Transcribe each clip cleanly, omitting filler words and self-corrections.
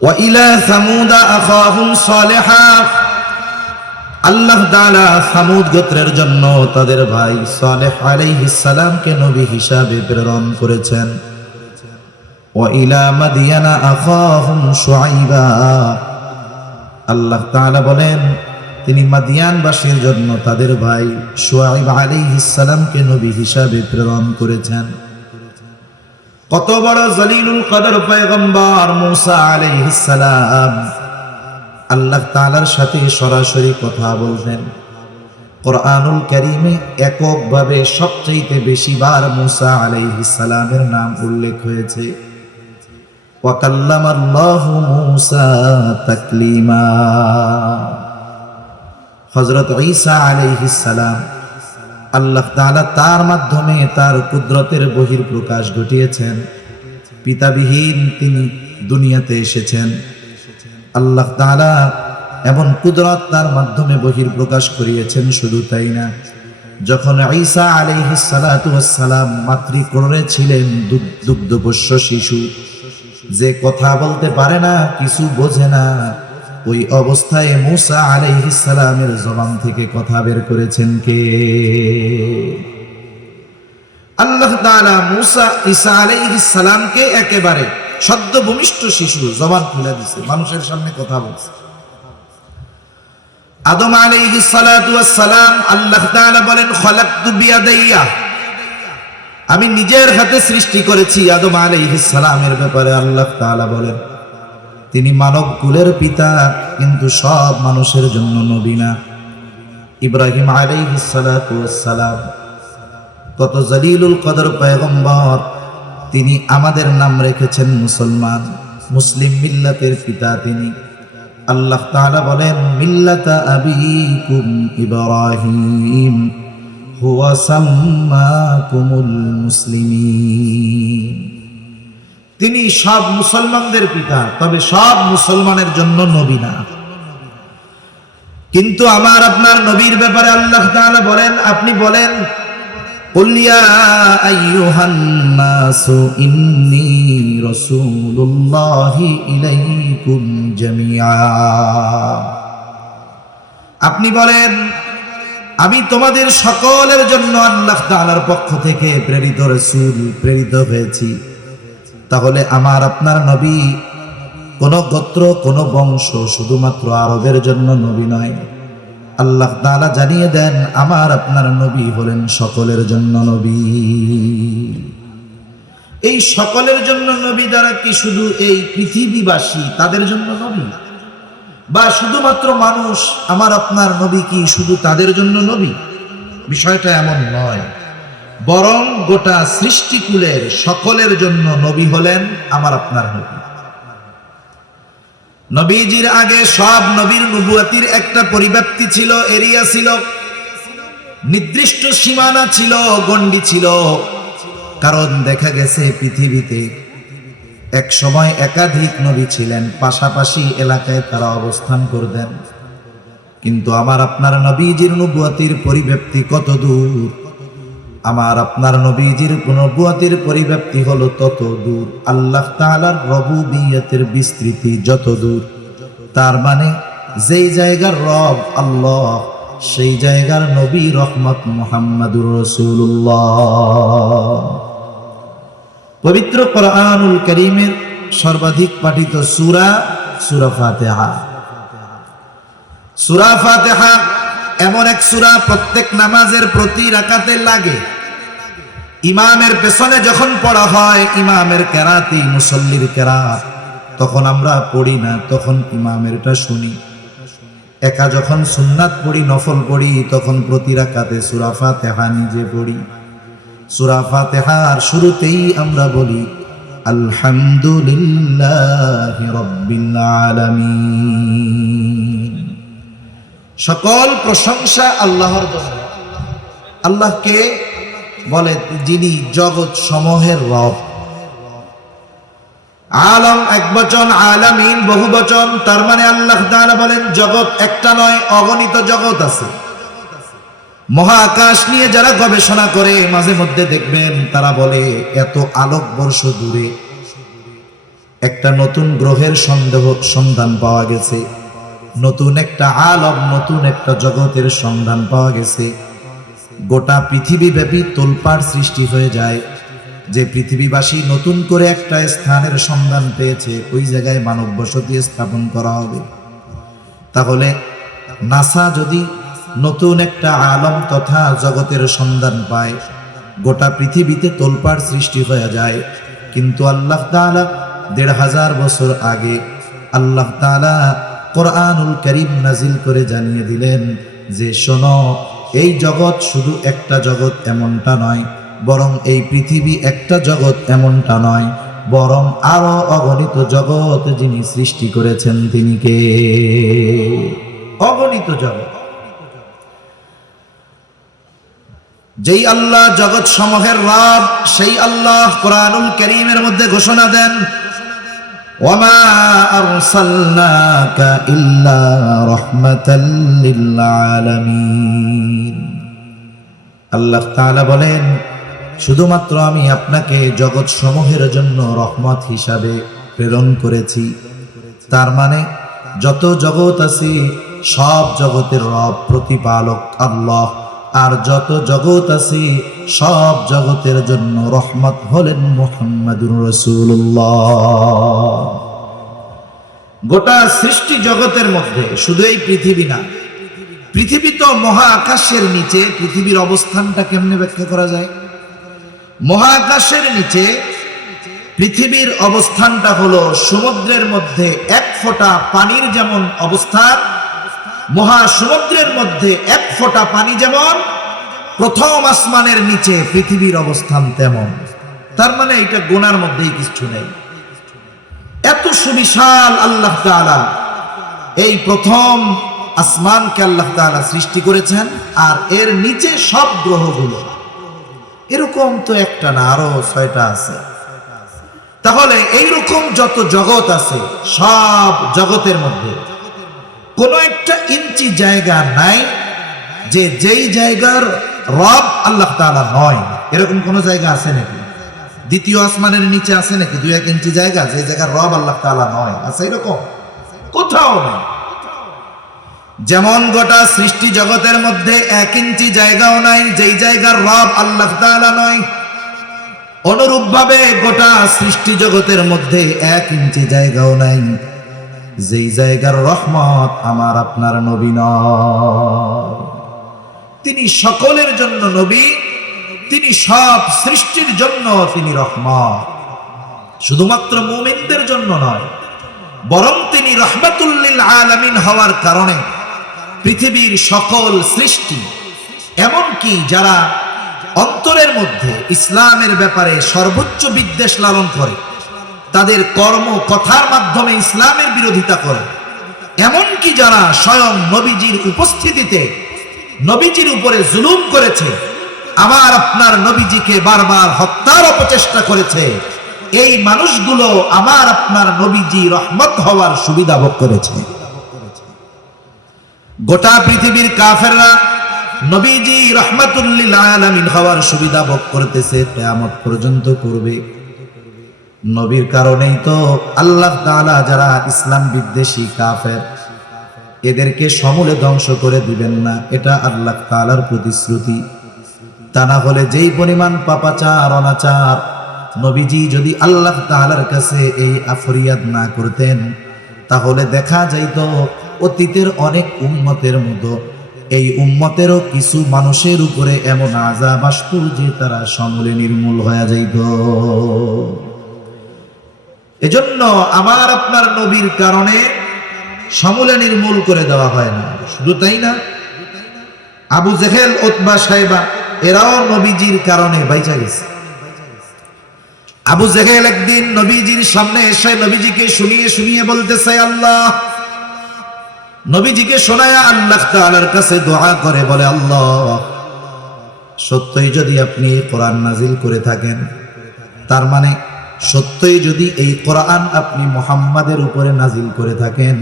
ওয়া ইলা সামুদা আখাহুম সালিহা, আল্লাহ তাআলা সামুদ গোত্রের জন্য তাদের ভাই সালেহ আলাইহিস সালামকে নবী হিসাবে প্রেরণ করেছেন। ওয়া ইলা মাদিয়ানা আখাহুম শুআইবা, আল্লাহ তাআলা বলেন তিনি মাদিয়ানবাসীর জন্য তাদের ভাই শুআইব আলাইহিস সালামকে নবী হিসাবে প্রেরণ করেছেন। কত বড় জলিলুল কদর পয়গম্বর মুসা আলাইহিস সালাম আল্লাহ তাআলার সাথে সরাসরি কথা বলতেন। কোরআনুল কারীমে এককভাবে সবচেয়ে বেশি বার মুসা আলাইহিস সালামের নাম উল্লেখ হয়েছে। ওয়া কাল্লামাল্লাহু মুসা তাকলিমা, হযরত ঈসা আলাইহিস সালাম আল্লাহ তাআলা তার মাধ্যমে তার কুদরতের বহির্প্রকাশ ঘটিয়েছেন। পিতাবিহীন তিনি দুনিয়াতে এসেছেন। আল্লাহ তাআলা এমন কুদরত তার মাধ্যমে বহির্প্রকাশ করিয়েছেন। শুধু তাই না, যখন ঈসা আলাইহিস সালাতু ওয়াস সালাম মাতৃগর্ভে ছিলেন, দুগ্ধপোষ্য শিশু, যে কথা বলতে পারে না, কিছু বোঝে না, ওই অবস্থায় মুসা আলাইহিস সালামের জবান থেকে কথা বের করেছেন কে? আল্লাহ তাআলা মুসা ঈসা আলাইহিস সালামকে একেবারে সদ্য ভূমিষ্ঠ শিশু জবান খুলে দিয়েছে, মানুষের সামনে কথা বলছে। আদম আলাইহিস সালাতু ওয়াস সালাম আল্লাহ তাআলা বলেন খলাকতু বিয়াদাইয়া, আমি নিজের হাতে সৃষ্টি করেছি। আদম আলাইহিস সালামের ব্যাপারে আল্লাহ তাআলা বলেন তিনি মানব কুলের পিতা, কিন্তু সব মানুষের জন্য নবী না। ইব্রাহিম আলাইহিস সালাতু ওয়াস সালাম কত জলিলুল কদর পয়গম্বর, তিনি আমাদের নাম রেখেছেন মুসলমান, মুসলিম মিল্লাতের পিতা তিনি। আল্লাহ তাআলা বলেন মিল্লাতা আবিকুম ইব্রাহিম হুয়া সাম্মাকুমুল মুসলিমিন, তিনি সব মুসলমানদের পিতা, তবে সব মুসলমানের জন্য নবী না। কিন্তু আমার আপনার নবীর ব্যাপারে আল্লাহ তাআলা বলেন, আপনি বলেন কুল ইয়া আইয়ুহান নাসু ইন্নী রাসূলুল্লাহি ইলাইকুম জামিআ, আপনি বলেন আমি তোমাদের সকলের জন্য আল্লাহ তাআলার পক্ষ থেকে প্রেরিত রাসূল, প্রেরিত হয়েছি। তাহলে আমার আপনার নবী কোন গোত্র, কোন বংশ, শুধুমাত্র আরবের জন্য নবী নয়। আল্লাহ তাআলা জানিয়ে দেন আমার আপনার নবী হলেন সকলের জন্য নবী। এই সকলের জন্য নবী দ্বারা কি শুধু এই পৃথিবীবাসী তাদের জন্য নবী, বা শুধুমাত্র মানুষ আমার আপনার নবী কি শুধু তাদের জন্য নবী? বিষয়টা এমন নয়, বরং গোটা সৃষ্টিকুলের সকলের জন্য নবী হলেন আমার আপনার নবী। নবীজির আগে সব নবীর নবুয়তির একটা পরিব্যাপ্তি ছিল, এরিয়া ছিল, নির্দিষ্ট সীমানা ছিল, গণ্ডি ছিল। কারণ দেখা গেছে পৃথিবীতে এক সময় একাধিক নবী ছিলেন, পাশাপাশি এলাকায় তারা অবস্থান করতেন। কিন্তু আমার আপনার নবীজির নবুয়তির পরিব্যাপ্তি কত দূর, আমার আপনার নবীজির নবুয়তির পরিব্যাপ্তি হলো তত দূর, আল্লাহ তাআলার রবুবিয়তের বিস্তৃতি যত দূর। তার মানে যেই জায়গার রব আল্লাহ, সেই জায়গার নবী রহমত মুহাম্মাদুর রাসূলুল্লাহ। পবিত্র কোরআনুল কারীমের সর্বাধিক পাঠিত সূরা সূরা ফাতিহা। সূরা ফাতিহা এমন এক সূরা প্রত্যেক নামাজের প্রতি রাকাতে লাগে। ইমামের পেছনে যখন পড়া হয়, ইমামের কেরাতি, মুসল্লির কেরাত, তখন আমরা পড়ি না, তখন ইমামেরটা শুনি। একা যখন সুন্নাত পড়ি, নফল পড়ি, তখন প্রতি রাকাতে সূরা ফাতিহা নিজে পড়ি। সূরা ফাতিহার শুরুতেই আমরা বলি আলহামদুলিল্লাহি রাব্বিল আলামিন, সকল প্রশংসা আল্লাহর জন্য। আল্লাহকে বলে যিনি জগৎ সমূহের রব। আলম এক বচন, আলামিন বহু বচন, তার মানে আল্লাহ তাআলা বলেন জগৎ একটা নয়, অগণিত জগৎ আছে। মহাকাশ নিয়ে যারা গবেষণা করে মাঝে মধ্যে দেখবেন তারা বলে এত আলোকবর্ষ দূরে একটা নতুন গ্রহের সন্ধান পাওয়া গেছে, নতুন একটা আলম, নতুন একটা জগতের সন্ধান পাওয়া গেছে। গোটা পৃথিবীব্যাপী তোলপাড় সৃষ্টি হয়ে যায় যে পৃথিবীবাসী নতুন করে একটা স্থানের সন্ধান পেয়েছে, ওই জায়গায় মানব বসতি স্থাপন করা হবে। তাহলে নাসা যদি নতুন একটা আলম তথা জগতের সন্ধান পায়, গোটা পৃথিবীতে তোলপাড় সৃষ্টি হয়ে যায়। কিন্তু আল্লাহ তাআলা ১৫০০ বছর আগে আল্লাহ তাআলা কোরআনুল কারীম নাজিল করে জানিয়ে দিলেন যে শোনো, এই জগৎ শুধু একটা জগৎ এমনটা নয়, বরং এই পৃথিবী একটা জগৎ এমনটা নয়, বরং আরো অগণিত জগৎ যিনি সৃষ্টি করেছেন তিনি কে? অগণিত জগৎ। যেই আল্লাহ জগৎ সমূহের রব, সেই আল্লাহ কোরআনুল কারীমের মধ্যে ঘোষণা দেন, ওয়ামা আরসালনাকা ইল্লা রাহমাতাল লিল আলামিন। আল্লাহ তাআলা বলেন, শুধুমাত্র আমি আপনাকে জগৎ সমূহের জন্য রহমত হিসাবে প্রেরণ করেছি। তার মানে যত জগৎ আছে সব জগতের রব প্রতিপালক আল্লাহ, আর যত জগৎ আছে সব জগতের জন্য রহমত হলেন মুহাম্মাদুর রাসূলুল্লাহ। গোটা সৃষ্টি জগতের মধ্যে শুধু এই পৃথিবী না, পৃথিবী তো মহাকাশের নিচে। পৃথিবীর অবস্থানটা কেমনে ব্যাখ্যা করা যায়? মহাকাশের নিচে পৃথিবীর অবস্থানটা হলো সমুদ্রের মধ্যে এক ফোঁটা পানির যেমন অবস্থান, মহাসমুদ্রের মধ্যে এক ফোঁটা পানি যেমন, প্রথম আসমানের নিচে পৃথিবীর অবস্থান তেমন। তার মানে এটা গোনার মধ্যেই কিছু নেই। এত সুবিশাল আল্লাহ তাআলা এই প্রথম আসমানকে আল্লাহ তাআলা সৃষ্টি করেছেন, আর এর নিচে সব গ্রহগুলো। এরকম তো একটা না, আরো ৬টা আছে। তাহলে এইরকম যত জগৎ আছে, সব জগতের মধ্যে কোন একটা ইঞ্চি জায়গা নাই যে যেই জায়গার রব আল্লাহ তাআলা নয়। এরকম কোন জায়গা আছে নাকি? দ্বিতীয় আসমানের নিচে আছে নাকি ২-১ ইঞ্চি জায়গা যে জায়গার রব আল্লাহ তাআলা নয়? আছে এরকম? কোথাও নেই। যেমন গোটা সৃষ্টি জগতের মধ্যে ১ ইঞ্চি জায়গাও নাই যেই জায়গার রব আল্লাহ তাআলা নয়, অনুরূপভাবে গোটা সৃষ্টি জগতের মধ্যে ১ ইঞ্চি জায়গাও নাই যেই জায়গার রহমত আমার আপনার নবী নয়। তিনি সকলের জন্য নবী, তিনি সব সৃষ্টির জন্য তিনি রহমত। শুধুমাত্র মুমিনদের জন্য নয়, বরং তিনি রাহমাতুল লিল আলামিন হওয়ার কারণে পৃথিবীর সকল সৃষ্টি, এমনকি যারা অন্তরের মধ্যে ইসলামের ব্যাপারে সর্বোচ্চ বিদ্বেষ লালন করে, তাদের কর্ম কথার মাধ্যমে ইসলামের বিরোধিতা করে, এমনকি যারা স্বয়ং নবীজির উপস্থিতিতে নবীজির উপরে জুলুম করেছে, আমার আপনার নবীজিকে বারবার হত্যার অপচেষ্টা করেছে, এই মানুষগুলো আমার আপনার নবীজি রহমত হওয়ার সুবিধা ভোগ করেছে। গোটা পৃথিবীর কাফেররা নবীজি রাহমাতুল লিল আলামিন হওয়ার সুবিধা ভোগ করতেছে, কিয়ামত পর্যন্ত করবে। নবীর কারণেই তো আল্লাহ তাআলা যারা ইসলাম বিদ্বেষী কাফের, এদেরকে সমূলে ধ্বংস করে দিবেন না, এটা আল্লাহ তাআলার প্রতিশ্রুতি। তা না হলে যেই পরিমাণ পাপাচার অনাচার, নবীজি যদি আল্লাহ তাআলার কাছে এই ফরিয়াদ না করতেন, তাহলে দেখা যাইত অতীতের অনেক উম্মতের মতো এই উম্মতেরও কিছু মানুষের উপরে এমন আযাব আসতো যে তারা সমূলে নির্মূল হয়ে যাইত। এজন্য আমার আপনার নবীর কারণে সমূলে নির্মূল করে দেওয়া হয় না। শুধু তাই না, আবু জেহেল, উতবা, সাইবা এরাও নবীজির কারণে বাইচা গেছে। আবু জেহেল একদিন নবীজির সামনে এসে নবীজিকে শুনিয়ে শুনিয়ে বলতেছে, আল্লাহ, নবীজিকে শোনায়া আল্লাহ তাআলার কাছে দোয়া করে বলে, আল্লাহ, সত্যই যদি আপনি কোরআন নাজিল করে থাকেন, তার মানে সত্যই যদি এই কোরআন আপনি মুহাম্মাদের উপরে নাজিল করে থাকেন,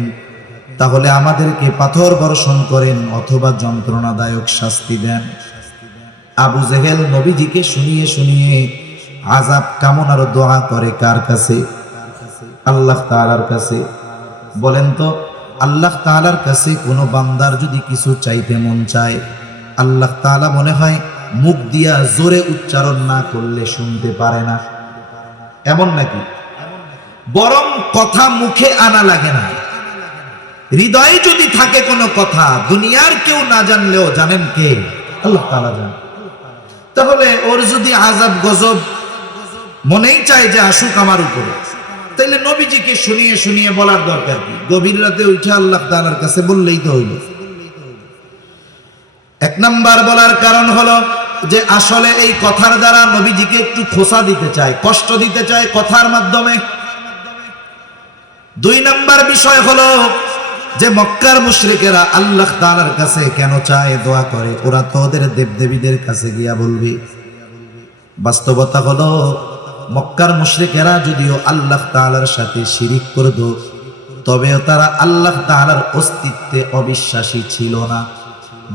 তাহলে আমাদেরকে পাথর বর্ষণ করেন অথবা যন্ত্রণাদায়ক শাস্তি দেন। আবু জেহেল নবীজিকে শুনিয়ে শুনিয়ে আযাব কামনার দোয়া করে কার কাছে? আল্লাহ তাআলার কাছে। বলেন তো আল্লাহ তাআলার কাছে কোনো বান্দার যদি কিছু চাইতে মন চায়, আল্লাহ তাআলা মনে হয় মুখ দিয়া জোরে উচ্চারণ না করলে শুনতে পারে না, এমন নাকি? বরং কথা মুখে আনা লাগে না, হৃদয়ে যদি থাকে কোনো কথা, দুনিয়ার কেউ না জানলেও জানেন কে? আল্লাহ তাআলা জানেন। তাহলে ওর যদি আযাব গজব মনেই চায় যে আসুক আমার উপরে, তাইলে নবীজিকে শুনিয়ে শুনিয়ে বলার দরকার কি? গভীর রাতে উঠে আল্লাহ তাআলার কাছে বললেই তো হইল। এক নাম্বার বলার কারণ হলো যে আসলে এই কথার দ্বারা নবীজিকে একটু খোসা দিতে চায়, কষ্ট দিতে চায় কথার মাধ্যমে। দুই নাম্বার বিষয় হলো যে মক্কার মুশরিকেরা আল্লাহ তাআলার কাছে কেন চায়, দোয়া করে? ওরা তো ওদের দেবদেবীদের কাছে গিয়া বলবে। বাস্তবতা হলো মক্কার মুশরিকেরা যদিও আল্লাহ তাআলার সাথে শিরিক করত, তবেও তারা আল্লাহ তাআলার অস্তিত্বে অবিশ্বাসী ছিল না,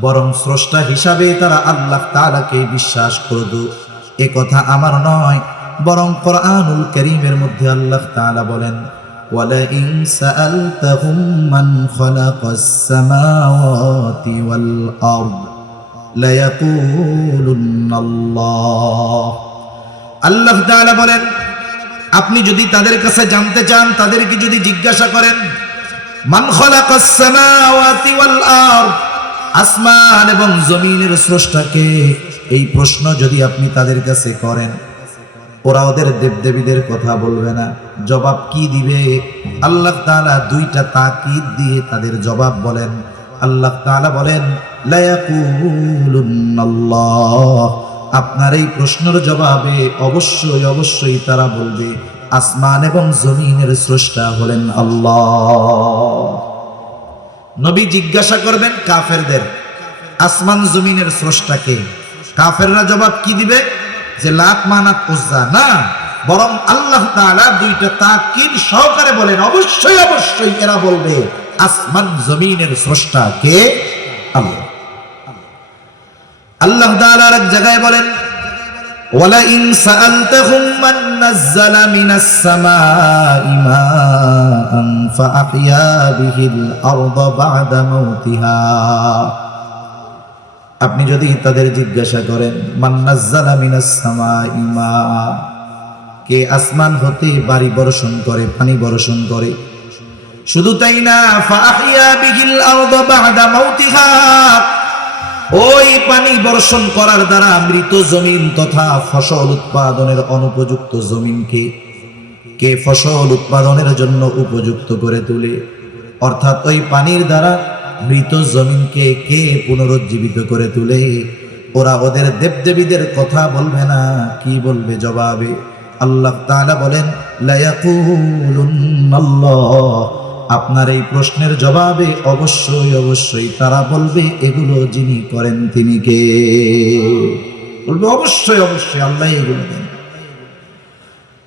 বরং স্রষ্টা হিসাবে তারা আল্লাহ তাআলাকে বিশ্বাস করত। এ কথা আমার নয়, বরং কোরআনুল কারীমের মধ্যে আল্লাহ তাআলা বলেন, ওয়ালাইন সাআলতাহুম মান খালাকাস সামাওয়াতি ওয়াল আরদ লায়াকুলুন্নাল্লাহ। আল্লাহ তাআলা বলেন, আপনি যদি তাদের কাছে জানতে চান, তাদেরকে যদি জিজ্ঞাসা করেন মান খালাকাস সামাওয়াতি ওয়াল আরদ, আসমান এবং জমিনের স্রষ্টাকে, এই প্রশ্ন যদি আপনি তাদের কাছে করেন, ওরা ওদের দেবদেবীদের কথা বলবে না। জবাব কি দিবে? আল্লাহ তাআলা দুইটা তাকিদ দিয়ে তাদের জবাব বলেন। আল্লাহ তাআলা বলেন লায়াকুলুন্নাল্লাহ, আপনার এই প্রশ্নের জবাবে অবশ্যই অবশ্যই তারা বলবে আসমান এবং জমিনের স্রষ্টা হলেন আল্লাহ। নবী জিজ্ঞাসা করবেন কাফেরদের, আসমান জমিনের স্রষ্টাকে। কাফেররা জবাব কি দিবে? যে লাত মানাত উজ্জা না, বরং আল্লাহ তাআলা দুইটা তাকিদ সহকারে বলেন অবশ্যই অবশ্যই এরা বলবে আসমান জমিনের স্রষ্টা কে? আল্লাহ। আল্লাহ তাআলা এক জায়গায় বলেন ওয়ালাইন সাআলতাহুম মান নাযালা মিনাস সামাই মাআন ফাআহইয়া বিহিল আরদা বা'দা মাউতিহা। আপনি যদি তাদের জিজ্ঞাসা করেন মান নাযালা মিনাস সামাই মা, কে আসমান হতে বাড়ি বর্ষণ করে, পানি বর্ষণ করে, শুধু তাই না ফাআহইয়া বিহিল আরদা বা'দা মাউতিহা, ওই পানি বর্ষণ করার দ্বারা মৃত জমিন তথা ফসল উৎপাদনের অনুপযুক্ত জমিনকে কে ফসল উৎপাদনের জন্য উপযুক্ত করে তোলে? অর্থাৎ ওই পানির দ্বারা মৃত জমিনকে কে পুনরুজ্জীবিত করে তোলে? ওরা ওদের দেবদেবীদের কথা বলবে না, কি বলবে জবাবে? আল্লাহ তাআলা বলেন লায়াকুলুন্নাল্লাহ, আপনার এই প্রশ্নের জবাবে অবশ্যই অবশ্যই তারা বলবে এগুলো যিনি করেন তিনি কে? বলবে অবশ্যই অবশ্যই আল্লাহ এগুলো দেন।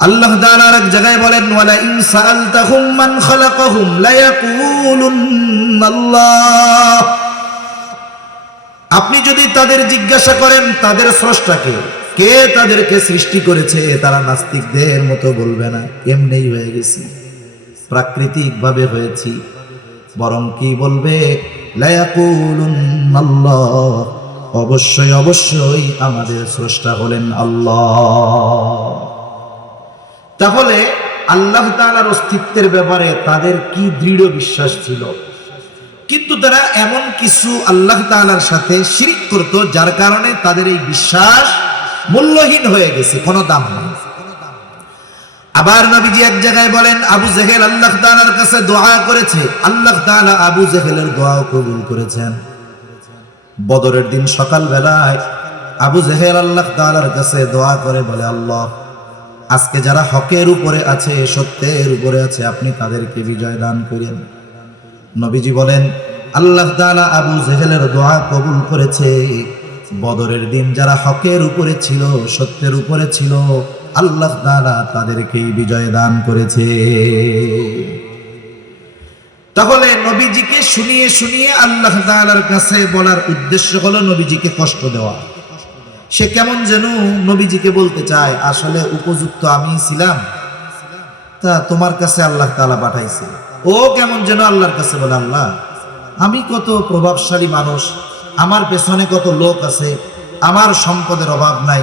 আল্লাহ তাআলা এক জায়গায় বলেন ওয়ালাইন সাআলতাহুম মান খালাকাহুম লায়াকুলুন্নাল্লাহ, আপনি যদি তাদের জিজ্ঞাসা করেন তাদের স্রষ্টাকে, কে তাদেরকে সৃষ্টি করেছে, তারা নাস্তিকদের মতো বলবে না এমনিই হয়ে গেছি, প্রাকৃতিক ভাবে হয়েছি, বরং কি বলবে? লায়াকুলুন্নাল্লাহ, অবশ্যই অবশ্যই আমাদের স্রষ্টা হলেন আল্লাহ। তাহলে আল্লাহ তাআলার অস্তিত্বের ব্যাপারে তাদের কি দৃঢ় বিশ্বাস ছিল, কিন্তু তারা এমন কিছু আল্লাহ তাআলার সাথে শিরক করত যার কারণে তাদের এই বিশ্বাস মূল্যহীন হয়ে গেছে, কোনো দাম নেই। আবার নবীজি এক জায়গায় বলেন আবু জেহেল আল্লাহ তাআলার কাছে দোয়া করেছে, আল্লাহ তাআলা আবু জেহেলের দোয়াও কবুল করেছেন। বদরের দিন সকাল বেলায় আবু জেহেল আল্লাহ তাআলার কাছে দোয়া করে বলে, আল্লাহ আজকে যারা হকের উপরে আছে, সত্যের উপরে আছে, আপনি তাদেরকে বিজয় দান করেন। নবীজি বলেন আল্লাহ তাআলা আবু জেহেলের দোয়া কবুল করেছে। বদরের দিন যারা হকের উপরে ছিল, সত্যের উপরে ছিল, আল্লাহ তাআলা তাদেরকে বিজয় দান করেছে। তাহলে নবীজিকে শুনিয়ে শুনিয়ে আল্লাহ তাআলার কাছে বলার উদ্দেশ্য হলো নবীজিকে কষ্ট দেওয়া। সে কেমন যেন নবীজিকে বলতে চায় আসলে উপযুক্ত আমি ছিলাম, তা তোমার কাছে আল্লাহ তাআলা পাঠাইছে। ও কেমন যেন আল্লাহর কাছে বলে, আল্লাহ আমি কত প্রভাবশালী মানুষ, আমার পেছনে কত লোক আছে, আমার সম্পদের অভাব নাই,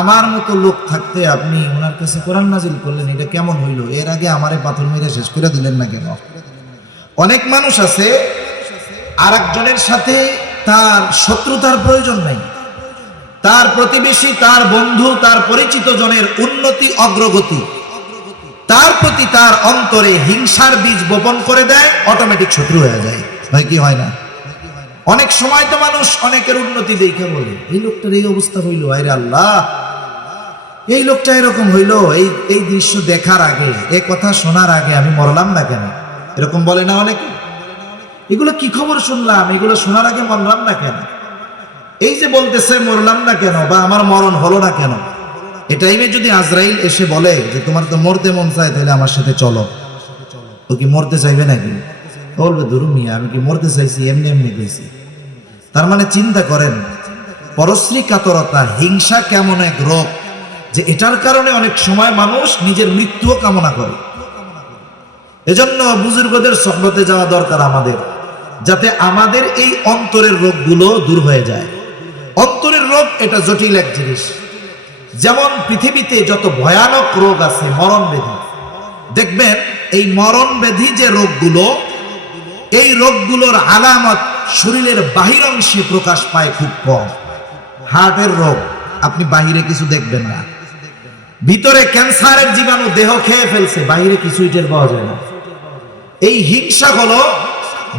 আমার মতো লোক থাকতে আপনি ওনার কাছে কোরআন নাজিল করলেন, এটা কেমন হইল? এর আগে আমারে পাথর মেরে শেষ করে দিলেন না কেন? অনেক মানুষ আছে আর একজনের সাথে তার শত্রুতার প্রয়োজন নাই, তার প্রতিবেশী, তার বন্ধু, তার পরিচিত জনের উন্নতি অগ্রগতি, তার প্রতি তার অন্তরে হিংসার বীজ বপন করে দেয়, অটোমেটিক শত্রু হয়ে যায়। হয় কি হয় না? অনেক সময় তো মানুষ অনেকের উন্নতি দেখে বলে, এই লোকটার এই অবস্থা হইল, আরে আল্লাহ এই লোকটা এরকম হইল, এই দৃশ্য দেখার আগে, এই কথা শোনার আগে আমি মরলাম না কেন? এরকম বলে না অনেকে? এগুলো কি খবর শুনলাম, এগুলো শোনার আগে মরলাম না কেন? এই যে বলতেছে মরলাম না কেন বা আমার মরণ হলো না কেন, এই টাইমে যদি আজরাইল এসে বলে যে তোমার তো মরতে মন চায়, তাহলে আমার সাথে চলো, ও কি মরতে চাইবে নাকি? বলবে ধরু মিয়া, আমি কি মরতে চাইছি? এমনি এমনি কইছি। তার মানে চিন্তা করেন পরশ্রী কাতরতা, হিংসা কেমন এক রোগ যে এটার কারণে অনেক সময় মানুষ নিজের মৃত্যুও কামনা করে। এজন্য বুজুর্গদের সোহবতে যাওয়া দরকার আমাদের, যাতে আমাদের এই অন্তরের রোগগুলো দূর হয়ে যায়। অন্তরের রোগ এটা জটিল এক জিনিস। যেমন পৃথিবীতে যত ভয়ানক রোগ আছে, মরণ ব্যাধি, দেখবেন এই মরণ ব্যাধি যে রোগগুলো, এই রোগগুলোর আলামত শরীরের বাহির অংশে প্রকাশ পায় খুব কম। হার্টের রোগ আপনি বাহিরে কিছু দেখবেন না, ভিতরে ক্যান্সারের জীবাণু দেহ খেয়ে ফেলছে, বাহিরে কিছুই টের পাওয়া যায় না। এই হিংসা হলো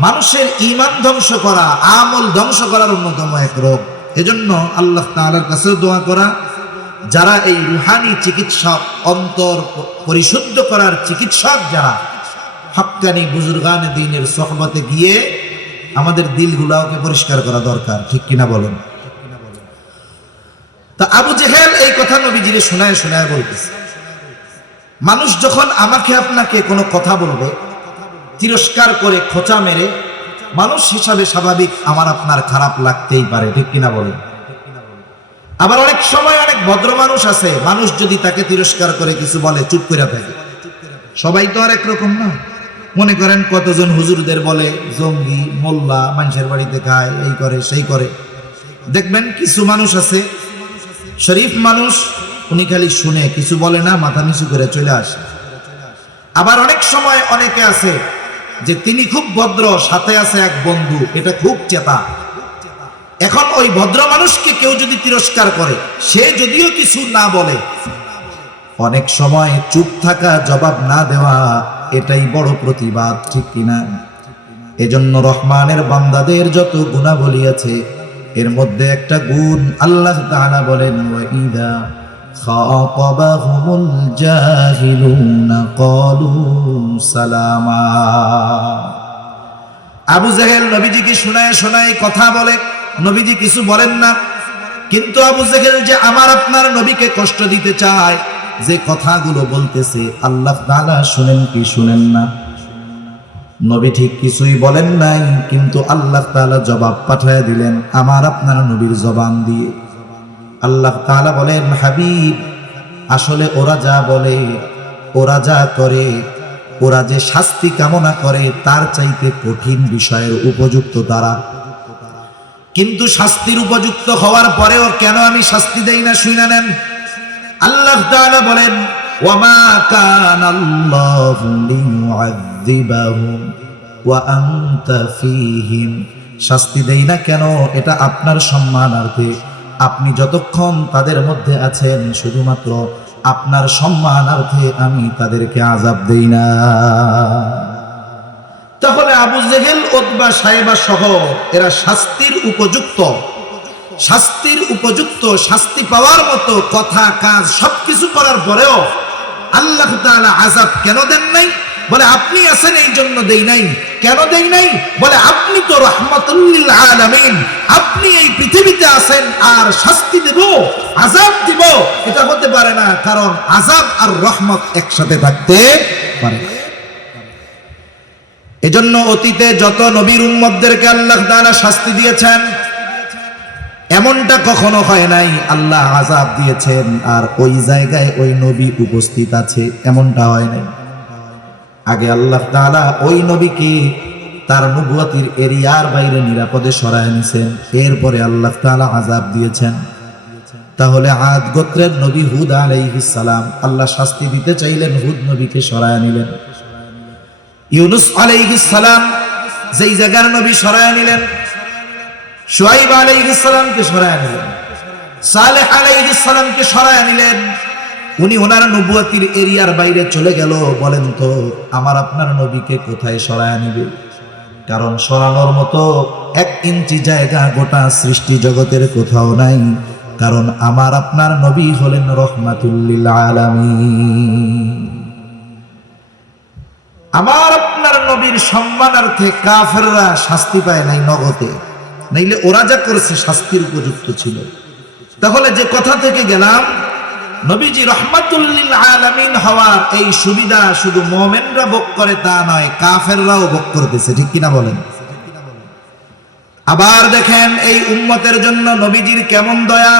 মানুষের ঈমান ধ্বংস করা, আমল ধ্বংস করার অন্যতম এক রোগ। এজন্য আল্লাহ তাআলার কাছে দোয়া করা, যারা এই রুহানি চিকিৎসক, অন্তর পরিশুদ্ধ করার চিকিৎসক, যারা হক্কানি বুজুর্গানে দ্বীনের সোহবতে গিয়ে আমাদের দিলগুলোকে পরিষ্কার করা দরকার, ঠিক কিনা বলেন? তা আবু জেহেল এই কথা নবীজিরে শোনায় শোনায় বলতেছে, মানুষ যখন আমাকে আপনাকে কোনো কথা বলবে, তিরস্কার করে খোঁচা মেরে, মানুষ হিসাবে স্বাভাবিক আমার আপনার খারাপ লাগতেই পারে, ঠিক কিনা বলেন? আবার অনেক সময় অনেক ভদ্র মানুষ আছে, মানুষ যদি তাকে তিরস্কার করে কিছু বলে চুপ করে থাকে। সবাই তো আর একরকম না। মনে করেন কতজন হুজুরদের বলে জঙ্গি, মোল্লা, মানুষের বাড়িতে খায়, এই করে সেই করে। দেখবেন কিছু মানুষ আছে শরীফ মানুষ, উনি খালি শুনে, কিছু বলে না, মাথা নিচু করে চলে আসে। আবার অনেক সময় অনেকে আছে যে তিনি খুব ভদ্র, সাথে আছে এক বন্ধু, এটা খুব চেতা। এখন ওই ভদ্র মানুষকে কেউ যদি তিরস্কার করে, সে যদিও কিছু না বলে, অনেক সময় চুপ থাকা, জবাব না দেওয়া, এটাই বড় প্রতিবাদ, ঠিক কিনা? এজন্য রহমানের বান্দাদের যত গুণাবলী আছে, এর মধ্যে একটা গুণ আল্লাহ তাআলা বলেন, ওয়াইদা খাতাবাহুমুল জাহিলুনা ক্বালু সালামা। আবু জেহেল নবীজিকে শোনায় শোনায় কথা বলে, নবীজি কিছু বলেন না। কিন্তু আবু জেহেল যে আমার আপনার নবীকে কষ্ট দিতে চায়, যে কথাগুলো বলতেছে, আল্লাহ তাআলা শুনেন কি শুনেন না? নবী ঠিক কিছুই বলেন নাই, কিন্তু আল্লাহ তাআলা জবাব পাঠায় দিলেন আমার আপনার নবীর জবান দিয়ে। আল্লাহ তাআলা বলেন, হাবিব, আসলে ওরা যা বলে, ওরা যা করে, ওরা যে শাস্তি কামনা করে, তার চাইতে কঠিন বিষয়ের উপযুক্ত তারা। কিন্তু শাস্তির উপযুক্ত হওয়ার পরেও কেন আমি শাস্তি দেই না, শুনে নেন। আল্লাহ তাআলা বলেন, ওয়ামা কানাল্লাহু লিয়ুআযযিবাহুম ওয়া আনতা ফীহিম। শাস্তি দেই না কেন? এটা আপনার সম্মানার্থে। আপনি যতক্ষণ তাদের মধ্যে আছেন, শুধুমাত্র আপনার সম্মানার্থে আমি তাদেরকে আযাব দেই না। তাহলে আবু জেহেল, উতবা, সাইবা সহ এরা শাস্তির উপযুক্ত, শাস্তির উপযুক্ত, শাস্তি পাওয়ার মতো কথা, কাজ সবকিছু করার পরেও আল্লাহ তাআলা আযাব কেন দেন নাই? বলে আপনি আছেন এই জন্য দেই নাই। কেন দেই নাই? বলে আপনি তো রাহমাতুল লিল আলামিন, আপনি এই পৃথিবীতে আছেন আর শাস্তি দেব, আযাব দিব, এটা হতে পারে না, কারণ আযাব আর রহমত একসাথে থাকতে পারে। এজন্য অতীতে যত নবীর উম্মতদেরকে আল্লাহ তাআলা শাস্তি দিয়েছেন, এমনটা কখনো হয় নাই আল্লাহ আযাব দিয়েছেন আর ওই জায়গায় ওই নবী উপস্থিত আছে, এমনটা হয় নাই। আগে আল্লাহ তাআলা ওই নবীকে তার নবুয়তির এরিয়ার বাইরে নিরাপদে সরায় নিয়েছেন, এরপরে আল্লাহ তাআলা আযাব দিয়েছেন। তাহলে আদ গোত্রের নবী হুদ আলাইহিস সালাম আল্লাহ শাস্তি দিতে চাইলেন, হুদ নবীকে সরায় নিলেন। ইউনূস আলাইহিস সালাম যেই জায়গার নবী সরায় নিলেন, শুআয়ব আলাইহিস সালামকে সরায় নিলেন, সালেহ আলাইহিস সালামকে সরায় নিলেন। উনি ওনার নবুয়তির এরিয়ার বাইরে চলে গেল। বলেন তো আমার আপনার নবীকে কোথায় সরায় নিবে? কারণ সরানোর মতো 1 ইঞ্চি জায়গা গোটা সৃষ্টি জগতের কোথাও নাই। কারণ আমার আপনার নবী হলেন রহমাতুল লিল আলামিন। আমার আপনার নবীর সম্মানার্থে কাফেররা শাস্তি পায় নাই নগদে, নাইলে ওরা যা করেছে শাস্তির উপযুক্ত ছিল। তাহলে যে কথা থেকে গেলাম, নবীজি রহমাতুল লিল আলামিন হওয়ার এই সুবিধা শুধু মুমিনরা ভোগ করে তা নয়, কাফেররাও ভোগ করতেছে, ঠিক কিনা বলেন? আবার দেখেন এই উম্মতের জন্য নবীজির কেমন দয়া,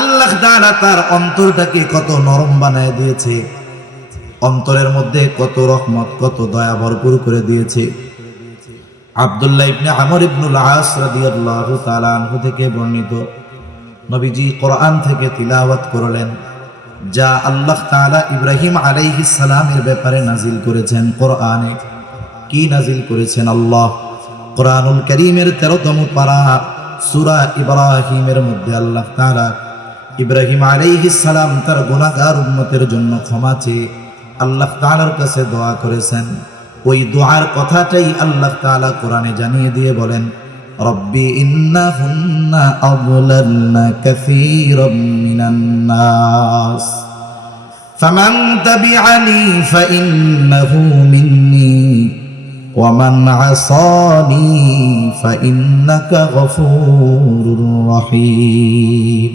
আল্লাহ তাআলা তার অন্তরটাকে কত নরম বানায় দিয়েছে, অন্তরের মধ্যে কত রহমত কত দয়া ভরপুর করে দিয়েছে। আব্দুল্লাহ ইবনে আমর ইবনুল আস রাদিয়াল্লাহু তাআলা আনহু থেকে বর্ণিত, নবীজি কোরআন থেকে তিলাওয়াত করলেন যা আল্লাহ তাআলা ইব্রাহিম আলাইহিস সালামের ব্যাপারে নাজিল করেছেন। কোরআনে কি নাজিল করেছেন? আল্লাহ কোরআনুল কারীমের 13তম পারা সূরা ইব্রাহিমের মধ্যে আল্লাহ তাআলা ইব্রাহিম আলাইহিস সালাম তার গুনাহগার উম্মতের জন্য ক্ষমা চেয়ে আল্লাহ তাআলার কাছে দোয়া করেছেন। ওই দোয়ার কথাটাই আল্লাহ তাআলা কোরআনে জানিয়ে দিয়ে বলেন, রব্বি ইন্নাহুন্না আযলালনা কাসীরাম মিনান নাস ফামান তাবিআনি ফাইন্নাহু মিন্নী ওয়া মান আসানি ফাইন্নাকা গফুরুর রহিম।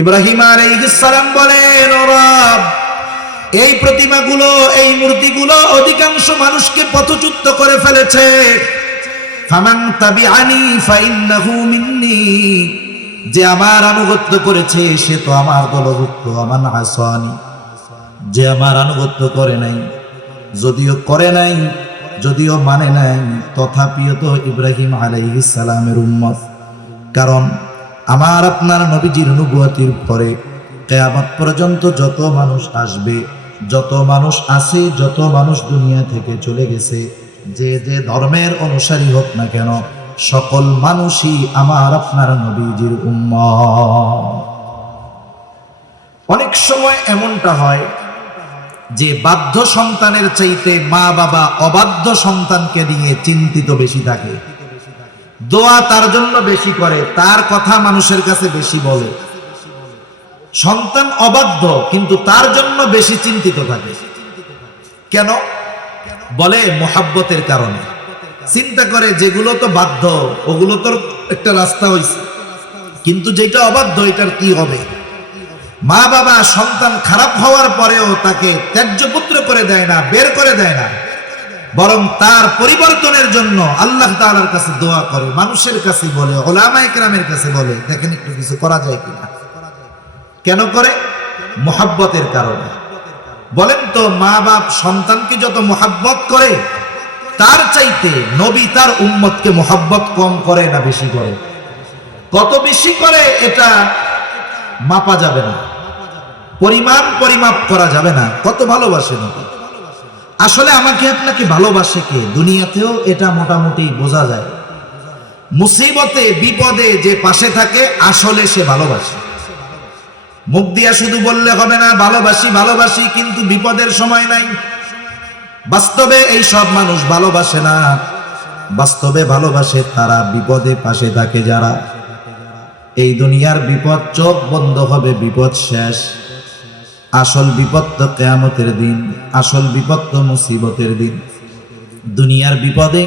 ইব্রাহিম আলাইহিস সালাম বলেন, ও রব, এই প্রতিমাগুলো এই মূর্তিগুলো অধিকাংশ মানুষকে পথচ্যুত করে ফেলেছে। ফামান তাবিআনি ফাইন্নাহু মিন্নী, যে আমার আনুগত্য করেছে সে তো আমার দলভুক্ত। আমান আসানি, যে আমার আনুগত্য করে নাই, যদিও করে নাই, যদিও মানে নাই, তথাপিও তো ইব্রাহিম আলাইহিস সালামের উম্মত। কারণ আমার আপনার নবীজির নবুয়তির পরে কিয়ামত পর্যন্ত যত মানুষ আসবে, যত মানুষ আছে, যত মানুষ দুনিয়া থেকে চলে গেছে, যে যে ধর্মের অনুসারী হোক না কেন, সকল মানুষই আমার আপনার নবীজির উম্মত। অনেক সময় এমনটা হয় যে বাধ্য সন্তানের চাইতে মা বাবা অবাধ্য সন্তানকে নিয়ে চিন্তিত বেশি থাকে, দোয়া তার জন্য বেশি করে, তার কথা মানুষের কাছে বেশি বলে। সন্তান অবাধ্য কিন্তু তার জন্য বেশি চিন্তিত থাকে। কেন? বলে মোহাব্বতের কারণে। চিন্তা করে যেগুলো তো বাধ্য ওগুলো তো একটা রাস্তা হইছে, কিন্তু যেটা অবাধ্য এটার কি হবে? মা বাবা সন্তান খারাপ হওয়ার পরেও তাকে ত্যায্য পুত্র করে দেয় না, বের করে দেয় না, বরং তার পরিবর্তনের জন্য আল্লাহ তাআলার কাছে দোয়া করে, মানুষের কাছে বলে, উলামায়ে কেরামের কাছে বলে, দেখেন একটু কিছু করা যায় কিনা। কেন করে? মোহাব্বতের কারণে। বলেন তো, মা বাপ সন্তানকে যত মোহাব্বত করে তার চাইতে নবী তার উম্মতকে মোহাব্বত কম করে না বেশি করে? কত বেশি করে এটা মাপা যাবে না, পরিমাপ করা যাবে না। কত ভালোবাসে নবী। আসলে আমাকে আপনাকে ভালোবাসে কে, দুনিয়াতেও এটা মোটামুটি বোঝা যায়। মুসিবতে বিপদে যে পাশে থাকে আসলে সে ভালোবাসে। মুখ দিয়া শুধু বললে হবে না ভালোবাসি ভালোবাসি, কিন্তু বিপদের সময় নাই। বাস্তবে এই সব মানুষ ভালোবাসে না, বাস্তবে ভালোবাসে তারা বিপদে পাশে থাকে যারা। এই দুনিয়ার বিপদ চোখ বন্ধ হবে, বিপদ শেষ। আসল বিপদ তো কিয়ামতের দিন, আসল বিপদ তো মুসিবতের দিন। দুনিয়ার বিপদে,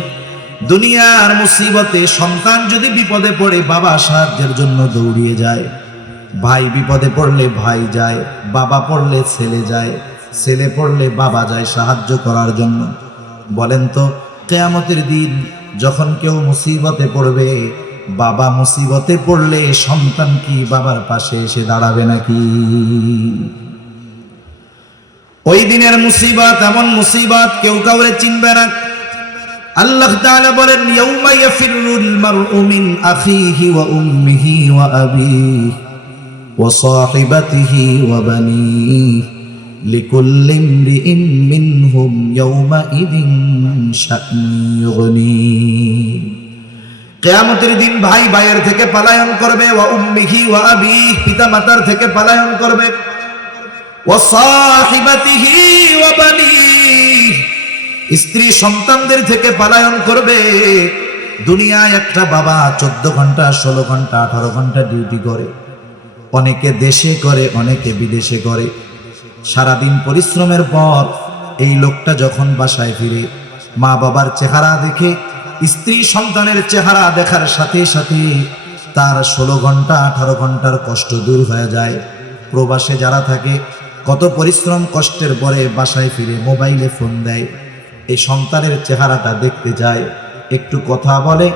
দুনিয়ার মুসিবতে সন্তান যদি বিপদে পড়ে বাবা সাহায্যের জন্য দৌড়িয়ে যায়, ভাই বিপদে পড়লে ভাই যায়, বাবা পড়লে ছেলে যায়, ছেলে পড়লে বাবা যায় সাহায্য করার জন্য। বলেন তো, কিয়ামতের দিন যখন কেউ মুসিবতে পড়বে, বাবা মুসিবতে পড়লে সন্তান কি বাবার পাশে এসে দাঁড়াবে নাকি? ওই দিনের মুসিবত এমন মুসিবত কেউ কাউরে চিনবে না। আল্লাহ তাআলা বলেন, ইয়াউমা ইয়াফিরুল মারউ মিন আখিহি ওয়া উম্মিহি ওয়া আবিহি ওয়া সাহিবাতিহি ওয়া বানিহি লিকুল্লি ইমরিইন মিনহুম ইয়াউমা ইযিন শা'নুন ইউগনি। কিয়ামতের দিন ভাই ভাইয়ের থেকে পলায়ন করবে, ওয়া উম্মিহি ওয়া আবিহি, পিতা মাতার থেকে পলায়ন করবে, ওয়া সাহিবাতিহি ওয়া বানিহি, স্ত্রী সন্তানদের থেকে পলায়ন করবে। দুনিয়ায় একটা বাবা 14 ঘন্টা 16 ঘন্টা 18 ঘন্টা ডিউটি করে, অনেকে দেশে করে অনেকে বিদেশে করে। সারাদিন পরিশ্রমের পর এই লোকটা যখন বাসায় ফিরে মা বাবার চেহারা দেখে, স্ত্রী সন্তানের চেহারা দেখার সাথে সাথে তার 16 ঘন্টা 18 ঘন্টার কষ্ট দূর হয়ে যায়। প্রবাসে যারা থাকে কত পরিশ্রম কষ্টের পরে বাসায় ফিরে মোবাইলে ফোন দেয়, এই সন্তানের চেহারাটা দেখতে যায়, একটু কথা বলে,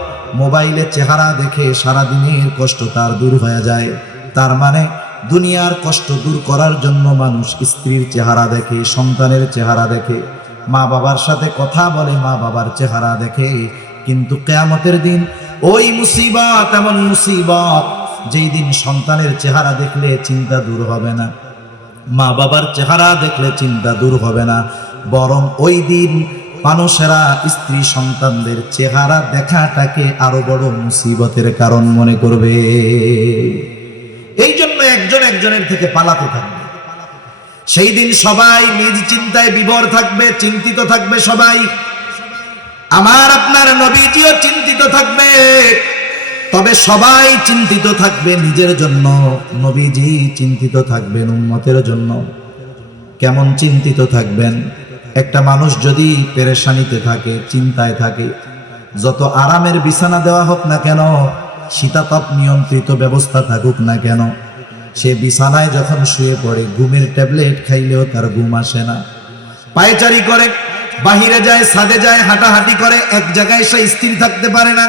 মোবাইলে চেহারা দেখে সারাদিনের কষ্ট তার দূর হয়ে যায়। তার মানে দুনিয়ার কষ্ট দূর করার জন্য মানুষ স্ত্রীর চেহারা দেখে, সন্তানের চেহারা দেখে, মা বাবার সাথে কথা বলে, মা বাবার চেহারা দেখে। কিন্তু কিয়ামতের দিন ওই মুসিবত এমন মুসিবত, যেই দিন সন্তানের চেহারা দেখলে চিন্তা দূর হবে না, মা বাবার চেহারা দেখলে চিন্তা দূর হবে না, বরং ওই দিন মানুষেরা স্ত্রী সন্তানদের চেহারা দেখাটাকে আরো বড় মুসিবতের কারণ মনে করবে। এই জন্য একজন একজনের থেকে পালাতে থাকবে। সেই দিন সবাই নিজ চিন্তায় বিভোর থাকবে, চিন্তিত থাকবে সবাই। আমার আপনার নবীজিও চিন্তিত থাকবে, তবে সবাই চিন্তিত থাকবে নিজের জন্য, নবীজি চিন্তিত থাকবেন উম্মতের জন্য। কেমন চিন্তিত থাকবেন? একটা মানুষ যদি পেরেশানিতে থাকে, চিন্তায় থাকে, যত আরামের বিছানা দেওয়া হোক না কেন, শীতাতপ নিয়ন্ত্রিত ব্যবস্থা থাকুক না কেন, সে বিছানায় যখন শুয়ে পড়ে ঘুমের ট্যাবলেট খাইলেও তার ঘুম আসে না। পায়চারি করে, বাহিরে যায়, ছাদে যায়, হাঁটাহাঁটি করে, এক জায়গায় সে স্থির থাকতে পারে না।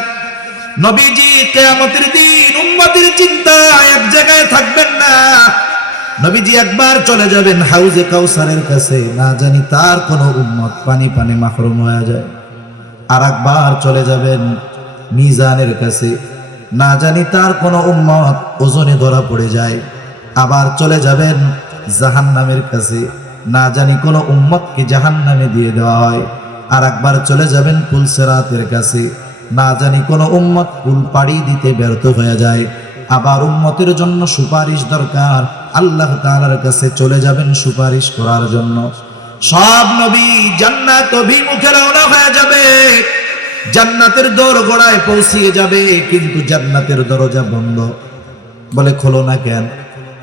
নবীজি কিয়ামতের দিন উম্মতের চিন্তায় এক জায়গায় থাকবেন না। নবীজি একবার চলে যাবেন হাউজে কাউসারের কাছে, না জানি তার কোনো উম্মত পানি পানি মাহরুম হয়ে যায়। আর একবার চলে যাবেন মিজানের কাছে, না জানি তার কোনো উম্মত ওজনে ধরা পড়ে যায়। আবার চলে যাবেন জাহান্নামের কাছে, না জানি কোনো উম্মতকে জাহান্নামে দিয়ে দেওয়া হয়। আর একবার চলে যাবেন পুলসিরাতের কাছে, না জানি কোনো উম্মত পুল পাড়ি দিতে ব্যর্থ হয়ে যায়। আবার উম্মতের জন্য সুপারিশ দরকার, আল্লাহ তাআলার কাছে চলে যাবেন সুপারিশ করার জন্য। সব নবী জান্নাত অভিমুখে রওনা হয়ে যাবে, জান্নাতের দোরগোড়ায় পৌঁছিয়ে যাবে, কিন্তু জান্নাতের দরজা বন্ধ। বলে খোলো না কেন?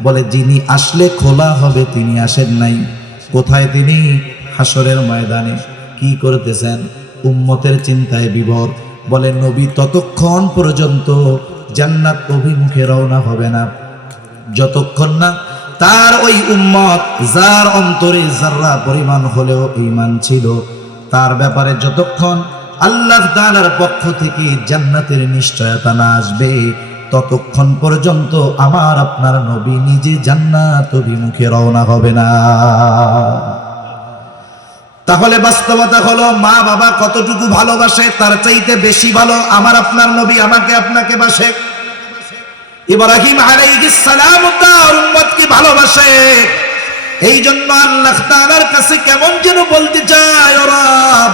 বলে যিনি আসলে খোলা হবে তিনি আসেন নাই। কোথায় তিনি? হাসরের ময়দানে। কি করতেছেন? উম্মতের চিন্তায় বিভোর। বলে নবী ততক্ষণ পর্যন্ত জান্নাত অভিমুখে রওনা হবে না, যতক্ষণ না তার ওই উম্মত, যার অন্তরে যাররা পরিমাণ হলেও ঈমান ছিল, তার ব্যাপারে যতক্ষণ আল্লাহ তাআলার পক্ষ থেকে জান্নাতের নিশ্চয়তা না আসবে, ততক্ষণ পর্যন্ত আমার আপনার নবী নিজে জান্নাত অভিমুখে রওনা হবে না। তাহলে বাস্তবতা হলো, মা বাবা কতটুকু ভালোবাসে তার চাইতে বেশি ভালো আমার আপনার নবী আমাকে আপনাকে বাসে। ইব্রাহিম আলাইহিস সালাম তার উম্মতকে ভালোবাসে। এই জন্য আল্লাহ তাআলার কাছে কেমন যেন বলতে চায়, ও রব,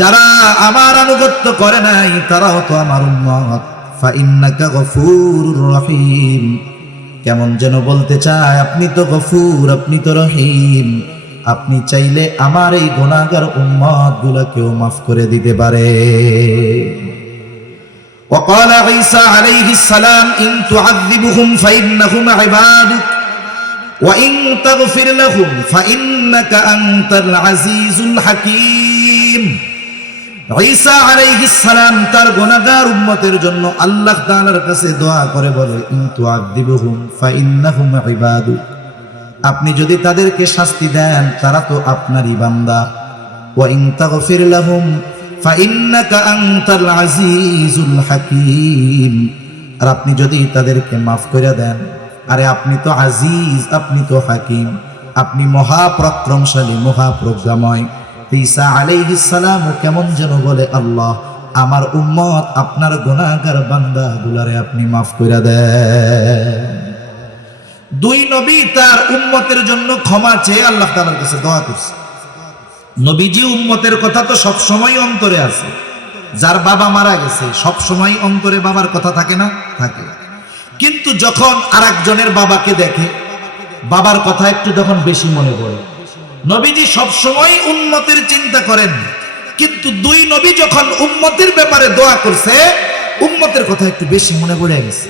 যারা আমার আনুগত্য করে নাই তারাও তো আমার উম্মত, ফা ইন্নাকা গফুরুর রহিম। কেমন যেন বলতে চায়, আপনি তো গফুর, আপনি তো রহিম, আপনি চাইলে আমার এই গুনাহগার উম্মত গুলোকেও মাফ করে দিতে পারে। وقال عيسى عليه السلام إن تعذبهم فإنهم عبادك وإن تغفر لهم فإنك أنت العزيز الحكيم। ঈসা আলাইহিস সালাম তার গুনাহগার উম্মতের জন্য আল্লাহ তাআলার কাছে দোয়া করে বলে, ইন তুআযিবুহুম ফাইন্নাহুম ইবাদুক, আপনি যদি তাদেরকে শাস্তি দেন তারা তো আপনারই বান্দা, ওয়া ইন তাগফির লাহুম ফাইন্নাকা আনতাল আজিজুল হাকীম, আর আপনি যদি তাদেরকে মাফ করে দেন, আরে আপনি তো আজিজ, আপনি তো হাকিম, আপনি মহাপরাক্রমশালী, মহাপ্রজ্ঞাময়। ঈসা আলাইহিস সালাম কেমন যেন বলে, আল্লাহ আমার উম্মত আপনার গুনাহগার বান্দাগুলারে আপনি মাফ করে দেন। দুই নবী তার উম্মতের জন্য ক্ষমা চেয়ে আল্লাহ তাআলার কাছে দোয়া করছে। নবীজি উম্মতের কথা তো সব সময় অন্তরে আছে। যার বাবা মারা গেছে সব সময় অন্তরে বাবার কথা থাকে না? থাকে। কিন্তু যখন আরেকজনের বাবাকে দেখে বাবার কথা একটু তখন বেশি মনে পড়ে। নবীজি সব সময় উম্মতের চিন্তা করেন, কিন্তু দুই নবী যখন উম্মতের ব্যাপারে দোয়া করছে উম্মতের কথা একটু বেশি মনে পড়ে গেছে।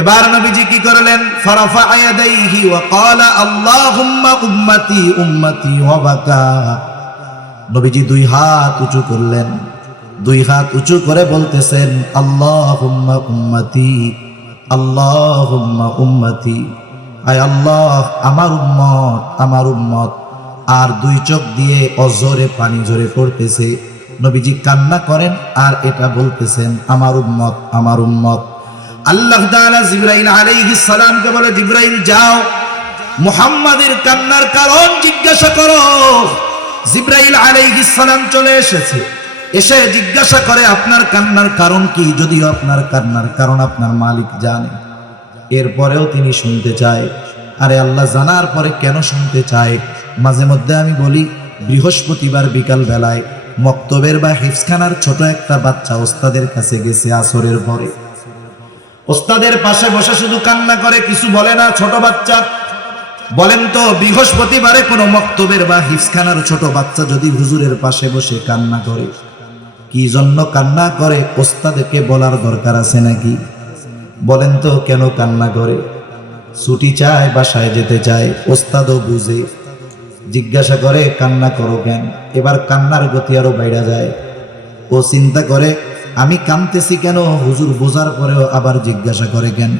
এবার নবীজি কি করলেন? ফারাফা ইয়াদাইহি ওয়া ক্বালা আল্লাহুম্মা উম্মতি উম্মতি ওয়া বাকা। নবীজি দুই হাত উঁচু করলেন, দুই হাত উঁচু করে বলতেছেন আল্লাহুম্মা উম্মতি আল্লাহুম্মা উম্মতি, আয় আল্লাহ আমার উম্মত আমার উম্মত। আর দুই চোখ দিয়ে অজরে পানি ঝরে পড়তেছে। নবীজি কান্না করেন আর এটা বলতেছেন আমার উম্মত আমার উম্মত। আল্লাহ তাআলা জিবরাইল আলাইহিস সালামকে বলে, জিবরাইল যাও মুহাম্মাদের কান্নার কারণ জিজ্ঞাসা করো। জিবরাইল আলাইহিস সালাম চলে এসেছে, এসে জিজ্ঞাসা করে আপনার কান্নার কারণ কি? যদিও আপনার কান্নার কারণ আপনার মালিক জানে, এরপরেও তিনি শুনতে চায়। আরে আল্লাহ জানার পরে কেন শুনতে চায়? মাঝে মধ্যে আমি বলি, বৃহস্পতিবার বিকাল বেলায় মক্তবের বা হিফজখানার ছোট একটা বাচ্চা ওস্তাদের কাছে গেছে আসরের পরে, ওস্তাদের পাশে বসে শুধু কান্না করে, কিছু বলে না। ছোট বাচ্চা, বলেন তো বৃহস্পতিবারে কোনো মক্তবের বা হিফজখানার ছোট বাচ্চা যদি হুজুরের পাশে বসে কান্না করে, কি জন্য কান্না করে ওস্তাদকে বলার দরকার আছে নাকি? বলেন তো কেন কান্না করে? ছুটি চায়, বাসায় যেতে চায়, ওস্তাদও বুঝে, জিজ্ঞাসা করে কান্না করো কেন? এবার কান্নার গতি আরো বাইরে যায়। ও চিন্তা করে আমি কাঁদতেছি কেন? হুজুর বোঝার পরেও আবার জিজ্ঞাসা করে কেন?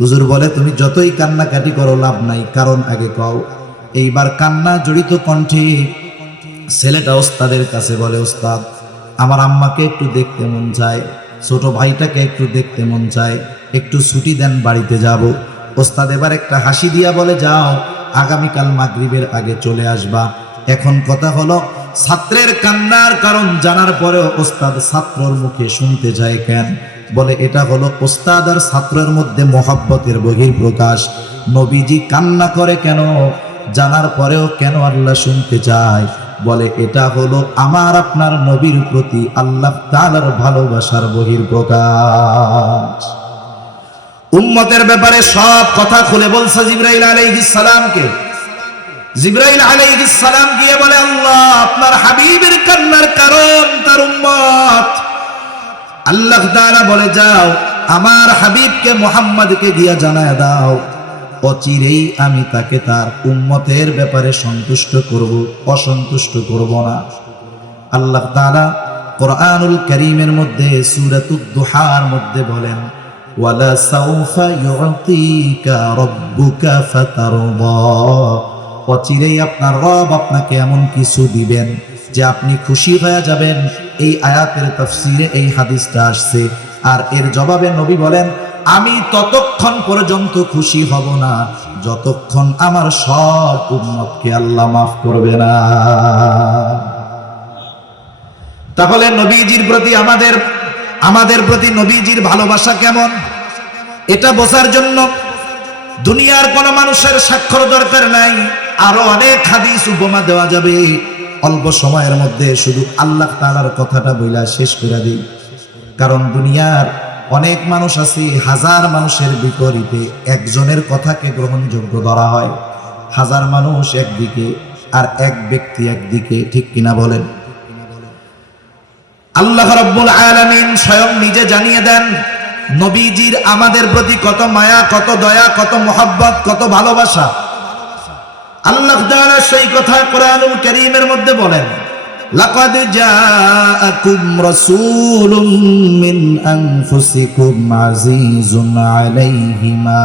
হুজুর বলে তুমি যতই কান্নাকাটি করো লাভ নাই, কারণ আগে কও। এইবার কান্না জড়িত কণ্ঠে ছেলেটা ওস্তাদের কাছে বলে, ওস্তাদ আমার আম্মাকে একটু দেখতে মন চায়, ছোট ভাইটাকে একটু দেখতে মন চায়, একটু ছুটি দেন, বাড়িতে যাব। ওস্তাদ এবার একটা হাসি দিয়া বলে, যাও আগামীকাল মাগরিবের আগে চলে আসবা। এখন কথা হলো, ছাত্রের কান্নার কারণ জানার পরেও ওস্তাদ ছাত্রর মুখে শুনতে যায় কেন? বলে এটা হলো ওস্তাদ আর ছাত্রের মধ্যে মহব্বতের বহিঃপ্রকাশ। নবীজি কান্না করে কেন জানার পরেও কেন আল্লাহ শুনতে চায়? বলে এটা হলো আমার আপনার নবীর প্রতি আল্লাহ তাআলার ভালোবাসার বহিঃপ্রকাশ। উম্মতের ব্যাপারে সব কথা খুলে বলছে জিবরাইল আলাইহিস সালামকে। জিবরাইল আলাইহিস সালাম গিয়ে বলে, আল্লাহ আপনার হাবিবের কান্নার কারণ তার উম্মত। আল্লাহ তাআলা বলে, যাও আমার হাবিবকে মুহাম্মদকে গিয়া জানায় দাও, অচিরেই আমি তাকে তার উম্মতের ব্যাপারে সন্তুষ্ট করব, অসন্তুষ্ট করব না। আল্লাহ তাআলা কোরআনুল কারীমের মধ্যে সূরাতুদ দুহার মধ্যে বলেন, ওয়ালা সাউফা ইউতিকা রাব্বুকা ফাতারদা, অচিরেই আপনার রব আপনাকে এমন কিছু দিবেন যে আপনি খুশি হয়ে যাবেন। এই আয়াতের তাফসীরে এই হাদিসটা আসছে। আর এর জবাবে নবী বলেন, আমি ততক্ষণ পর্যন্ত খুশি হব না যতক্ষণ আমার সব উম্মতকে আল্লাহ মাফ করবে না। তাহলে নবীজির প্রতি আমাদের প্রতি নবীজির ভালোবাসা কেমন, এটা বোঝার জন্য দুনিয়ার কোন মানুষের স্বাক্ষর দরকার নাই। আরো অনেক হাদিস উপমা দেওয়া যাবে, অল্প সময়ের মধ্যে শুধু আল্লাহ তাআলার কথাটা বইলা শেষ করে দিই। কারণ দুনিয়ার অনেক মানুষ আছে, হাজার মানুষের বিপরীতে একজনের কথাকে গ্রহণযোগ্য ধরা হয়। হাজার মানুষ একদিকে আর এক ব্যক্তি একদিকে, ঠিক কিনা বলেন? আল্লাহ রাব্বুল আলামিন স্বয়ং নিজে জানিয়ে দেন নবীজির আমাদের প্রতি কত মায়া, কত দয়া, কত মহব্বত, কত ভালোবাসা। আল্লাহ তাআলা সেই কথা কোরআনুল কারীমের মধ্যে বলেন, লাকাদ জাআকুম রাসূলুম মিন আনফুসিকুম আজিজুন আলাইহি মা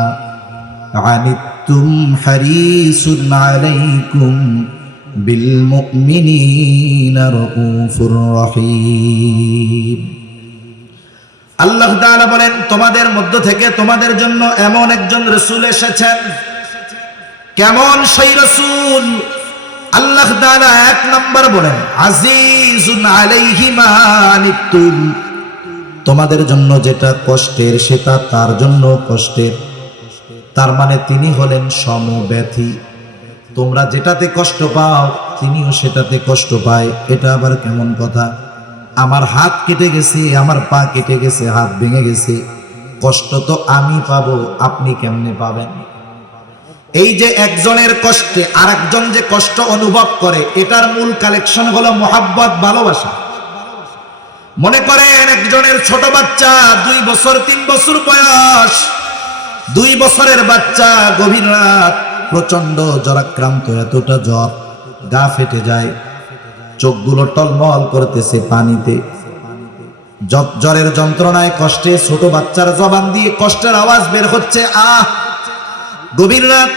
আনিতুম হারিসুন আলাইকুম বিল মুমিনিনা রাউফুর রহিম। আল্লাহ তাআলা বলেন, তোমাদের মধ্য থেকে তোমাদের জন্য এমন একজন রাসূল এসেছেন, কেমন সেই রাসূল? আল্লাহ তাআলা এক নাম্বার বলেন আজিজুন আলাইহি মা আনিতুম, তোমাদের জন্য যেটা কষ্টের সেটা তার জন্য কষ্টের। তার মানে তিনি হলেন সমব্যথী। তোমরা যেটাতে কষ্ট পাও তিনিও সেটাতে কষ্ট পায়। এটা আবার কেমন কথা? আমার হাত কেটে গেছে, আমার পা কেটে গেছে, হাত ভেঙে গেছে, কষ্ট তো আমি পাবো, আপনি কেমনে পাবেন? এই যে একজনের কষ্টে আরেকজন যে কষ্ট অনুভব করে, এটার মূল কালেকশন হলো মোহাব্বত, ভালোবাসা। মনে করেন একজনের ছোট বাচ্চা 2 বছর 3 বছর বয়স, 2 বছরের বাচ্চা গভীর রাত প্রচন্ড জ্বরাক্রান্ত, এতটা জ্বর গা ফেটে যায়, চোখগুলো টলমল করতেছে পানিতে, জ্বরের যন্ত্রণায় কষ্টে ছোট বাচ্চার জবান দিয়ে কষ্টের আওয়াজ বের হচ্ছে, আহ। গভীর রাত,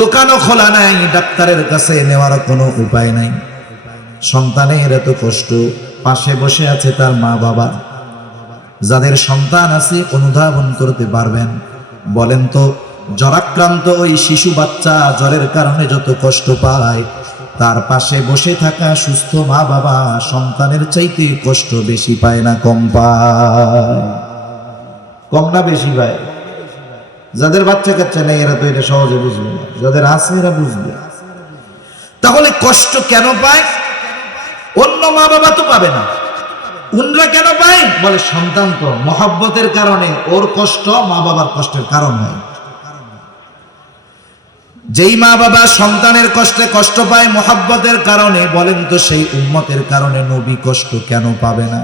দোকানও খোলা নাই, ডাক্তারের কাছে নেওয়ার কোনো উপায় নাই। সন্তানের এত কষ্ট, পাশে বসে আছে তার মা বাবা। যাদের সন্তান আছে অনুধাবন করতে পারবেন। বলেন তো, জ্বরাক্রান্ত ওই শিশু বাচ্চা জ্বরের কারণে যত কষ্ট পায়, তার পাশে বসে থাকা সুস্থ মা বাবা সন্তানের চাইতে কষ্ট বেশি পায় না কম পায়? কম না বেশি পায়? যাদের বাচ্চা কাচ্চা নেই এরা তো এটা সহজে বুঝবে না, যাদের আছে এরা বুঝবে। তাহলে কষ্ট কেন পায়? অন্য মা বাবা তো পাবে না, উনরা কেন পায়? বলে সন্তান তো মহব্বতের কারণে, ওর কষ্ট মা বাবার কষ্টের কারণ হয়। যেই মা বাবা সন্তানের কষ্টে কষ্ট পায় মহব্বতের কারণে, বলেন তো সেই উম্মতের কারণে নবী কষ্ট কেন পাবে না?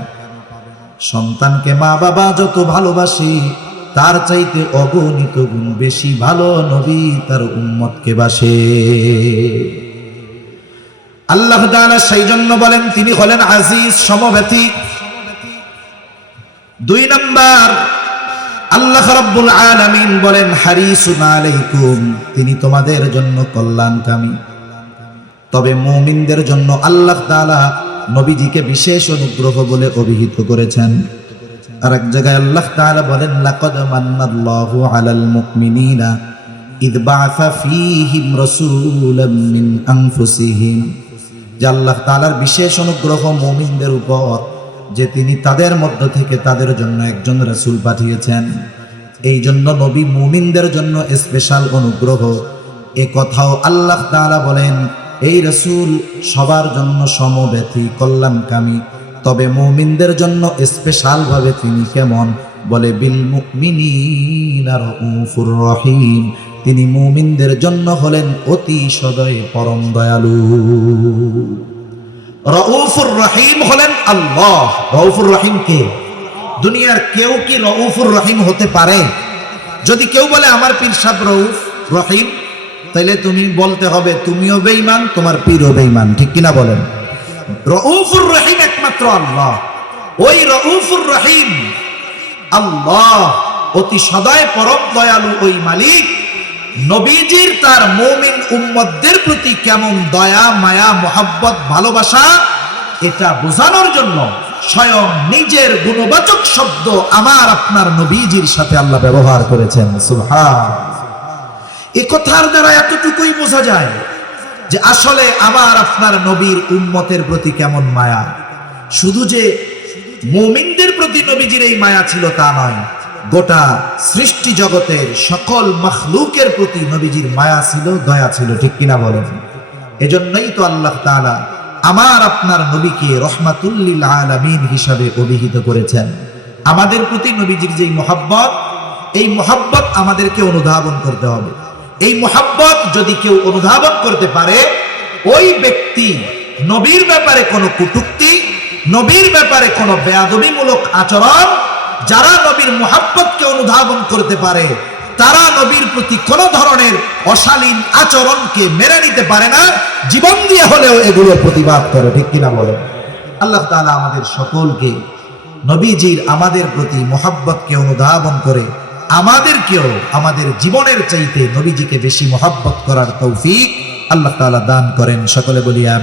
সন্তানকে মা বাবা যত ভালোবাসে, তার চাইতে অগণিত গুণ বেশি ভালো নবী তার উম্মতকে বাসে। আল্লাহ তাআলা সেই জন্য বলেন তিনি হলেন আজিজ, সমব্যথী। 2 নাম্বার, আল্লাহ রাব্বুল আলামিন বলেন হারিসুন আলাইকুম, তিনি তোমাদের জন্য কল্যাণকামী। তবে মুমিনদের জন্য আল্লাহ তাআলা নবীজিকে বিশেষ অনুগ্রহ বলে অভিহিত করেছেন। আর এক জায়গায় আল্লাহ তাআলা বলেন লাকাদ মান্নাল্লাহু আলাল মুমিনিনা ইয বাআসা ফীহিম রাসূলাম মিন আনফুসিহিম, যে আল্লাহ তাআলার বিশেষ অনুগ্রহ মুমিনদের উপর যে তিনি তাদের মধ্য থেকে তাদের জন্য একজন রাসূল পাঠিয়েছেন। এই জন্য নবী মুমিনদের জন্য স্পেশাল অনুগ্রহ। এ কথাও আল্লাহ তাআলা বলেন এই রাসূল সবার জন্য সমব্যথী, কল্যাণকামী। তবে মুমিনদের জন্য স্পেশাল ভাবে তিনি কেমন? বলে বিল মুমিনিনা রাউফুর রহিম, তিনি মুমিনদের জন্য হলেন অতি সদয় পরম দয়ালু। রাউফুর রহিম হলেন আল্লাহ। রাউফুর রহিম কে? দুনিয়ার কেউ কি রাউফুর রহিম হতে পারে? যদি কেউ বলে আমার পীর সাহেব রাউফ রহিম, তাইলে তুমি বলতে হবে তুমিও বেঈমান, তোমার পীরও বেঈমান, ঠিক কিনা বলেন? রাউফুর রহিম একমাত্র আল্লাহ। ওই রাউফুর রহিম আল্লাহ, অতি সদয় পরম দয়ালু ওই মালিক নবীজির তার মুমিন উম্মতদের প্রতি কেমন দয়া, মায়া, মোহাব্বত, ভালোবাসা, এটা বোঝানোর জন্য স্বয়ং নিজের গুণবাচক শব্দ আমার আপনার নবীজির সাথে আল্লাহ ব্যবহার করেছেন। সুবহান। এই কথার দ্বারা এতটুকুই বোঝা যায় যে আসলে আমার আপনার নবীর উম্মতের প্রতি কেমন মায়া। শুধু যে মুমিনদের প্রতি নবীজির এই মায়া ছিল তা নয়, গোটা সৃষ্টি জগতের সকল মাখলুকের প্রতি নবীজির মায়া ছিল, দয়া ছিল, ঠিক কিনা বলেন? এজন্যই তো আল্লাহ তাআলা আমার আপনার নবীকে রহমাতুল লিল আলামিন হিসাবে অভিহিত করেছেন। আমাদের প্রতি নবীজির যেই মহব্বত, এই মহব্বত আমাদেরকে অনুধাবন করতে হবে। এই মহব্বত যদি কেউ অনুধাবন করতে পারে, ওই ব্যক্তি নবীর ব্যাপারে কোনো কটূক্তি, নবীর ব্যাপারে কোনো বেয়াদবিমূলক আচরণ, যারা নবীর মহব্বতকে অনুধাবন করতে পারে, তারা নবীর প্রতি কোন ধরনের অশালীন আচরণকে মেনে নিতে পারে না, জীবন দিয়ে হলেও এগুলোর প্রতিবাদ করে, ঠিক কিনা বলেন? আল্লাহ তাআলা আমাদের সকলকে নবীজির আমাদের প্রতি মহব্বতকে অনুধাবন করে আমাদেরকেও আমাদের জীবনের চাইতে নবীজিকে বেশি মহব্বত করার তৌফিক আল্লাহ তাআলা দান করেন। সকলে বলি আমিন।